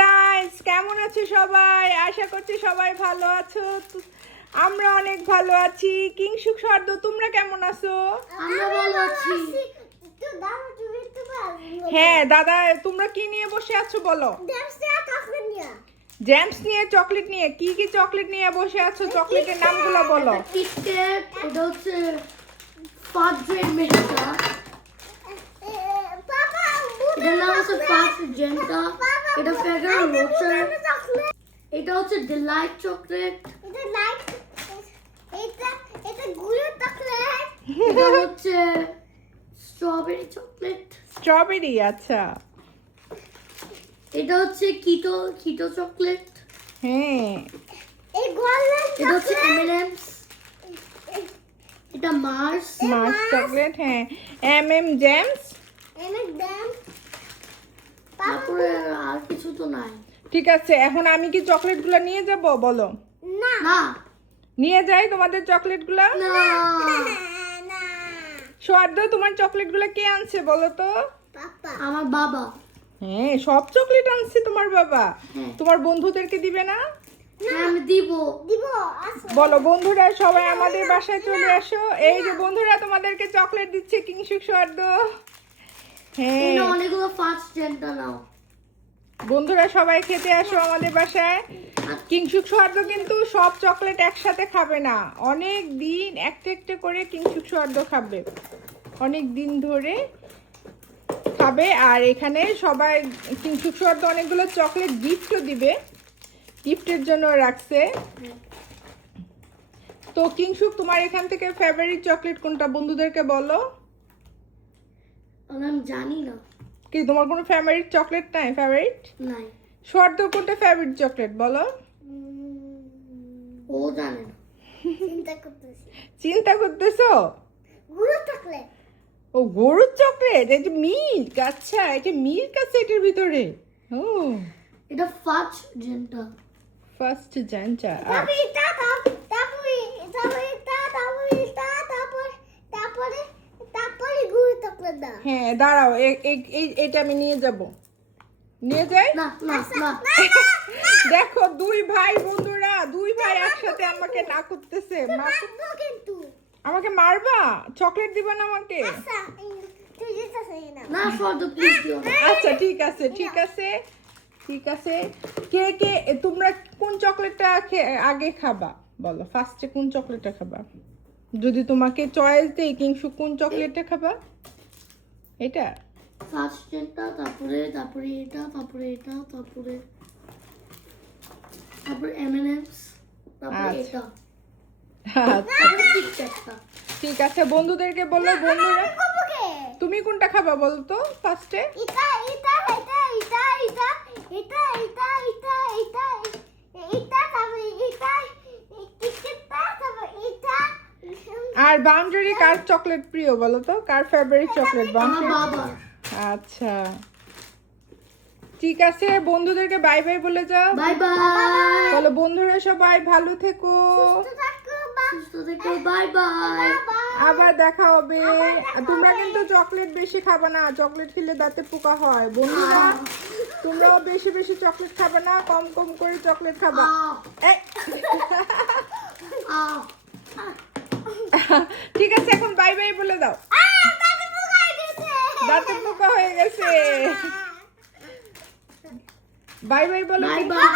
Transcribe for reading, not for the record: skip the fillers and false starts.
Guys, কেমন আছো সবাই? আশা করছি সবাই ভালো আছো। আমরা অনেক ভালো আছি। কিংসুক শর্দ, তোমরা কেমন আছো? আমরা ভালো আছি। হ্যাঁ দাদা, তোমরা কি নিয়ে বসে আছো বলো? জ্যামস নিয়ে, চকলেট নিয়ে। কি কি চকলেট নিয়ে বসে আছো? চকলেটের নামগুলো বলো। কিটক্যাট, এটা হচ্ছে ফাজের মেটা, এটার নাম হচ্ছে ফাজ জেন্টা, এটা ফেগারো রোচার, এটা হচ্ছে ডিলাইট চকলেট, এটা হচ্ছে স্ট্রবেরি চকলেট, স্ট্রবেরি, আচ্ছা। এটা হচ্ছে কিটো চকলেট, হ্যাঁ, এটা হচ্ছে M&M's, এটা মার্স চকলেট, হ্যাঁ। জ্যামস। তারপরে আর কিছু তো নাই। ঠিক আছে, এখন আমি কি চকলেটগুলো নিয়ে যাব বলো? না নিয়ে যাই তোমাদের চকলেটগুলো। না সোয়ার্দ, তোমার চকলেটগুলো কে আনছে বলো তো? আমার বাবা। হ্যাঁ, সব চকলেট আনছে তোমার বাবা। হ্যাঁ। তোমার বন্ধুদেরকে দিবে না? হ্যাঁ, আমি দিব। বলো বন্ধুরা সবাই আমাদের বাসায় চলে আসো। এই যে বন্ধুরা তোমাদেরকে চকলেট দিচ্ছে কিংসুক সোয়ার্দ। হ্যাঁ এটা অনেকগুলো ফাস্ট জেন্টা নাও। বন্ধুরা সবাই খেতে আসো আমাদের বাসায়। কিংসুক সোয়ার্দ কিন্তু সব চকলেট একসাথে খাবে না, অনেক দিন একটা একটা করে কিংসুক সোয়ার্দ খাবে, অনেক দিন ধরে খাবে। আর এখানে সবাই কিংসুক সোয়ার্দ অনেকগুলো চকলেট গিফটও দিবে, গিফটের জন্য রাখছে। তো কিংসুক, তোমার এখান থেকে ফেভারিট চকলেট কোনটা বন্ধুদেরকে বলো। আমি জানি না। কি তোমার কোনো ফেভারিট চকলেট নাই? ফেভারিট নাই, সোয়ার্দ কোনটা ফেভারিট চকলেট বলো? ও জানে না। চিন্তা করতেছো? ও, গরুর চকলেট, এই যে মিল্ক। আচ্ছা, এই যে মিল্ক আছে এটার ভিতরে। ও, এটা ফাস্ট জেন্টা। ফার্স্ট জানটা। হ্যাঁ দাঁড়াও, এটা আমি নিয়ে যাব, নিয়ে যাই। না না না দেখো দুই ভাই, বন্ধুরা দুই ভাই একসাথে আমাকে না করতেছে। আমাকে মারবা? চকলেট দিবা না আমাকে? না শর্ট প্লিজ দিও না। আচ্ছা ঠিক আছে, ঠিক আছে, ঠিক আছে। কে কে তোমরা কোন চকলেটটা আগে খাবা বলো? ফার্স্টে কোন চকলেটটা খাবা? যদি তোমাকে চয়েস দেই, কিংসু কোন চকলেটটা খাবা? এটা ফাস্ট জেন্টা, তারপরে এটা, তারপরে এটা, তারপরে M&M's, তারপরে আচ্ছা। এটা, আচ্ছা তারপরে কিটক্যাটটা। ঠিক আছে, বন্ধুদেরকে বলো। বন্ধুরা তুমি কোনটা খাবা বলো তো ফার্স্টে? আর বাউন্ডারি কার চকলেট প্রিয় বলো তো? কার ফেভারিট চকলেট আমার বাউন্ডারি? বাবা। আচ্ছা ঠিক আছে, বন্ধুদেরকে বাই বাই বলে যাও। Bye bye. বলো বন্ধুরা সবাই ভালো থেকো, সুস্থ থেকো। Bye bye. আবার দেখা হবে। আর তোমরা কিন্তু চকলেট বেশি খাবে না, চকলেট খেলে দাঁতে পোকা হয়। বন্ধুরা তোমরাও বেশি বেশি চকলেট খাবে না, কম কম করে চকলেট খাবা। এই ঠিক আছে, এখন বাই বাই বলে দাও। দাঁতে পোকা হয়ে গেছে। বাই বাই বলো। Bye bye.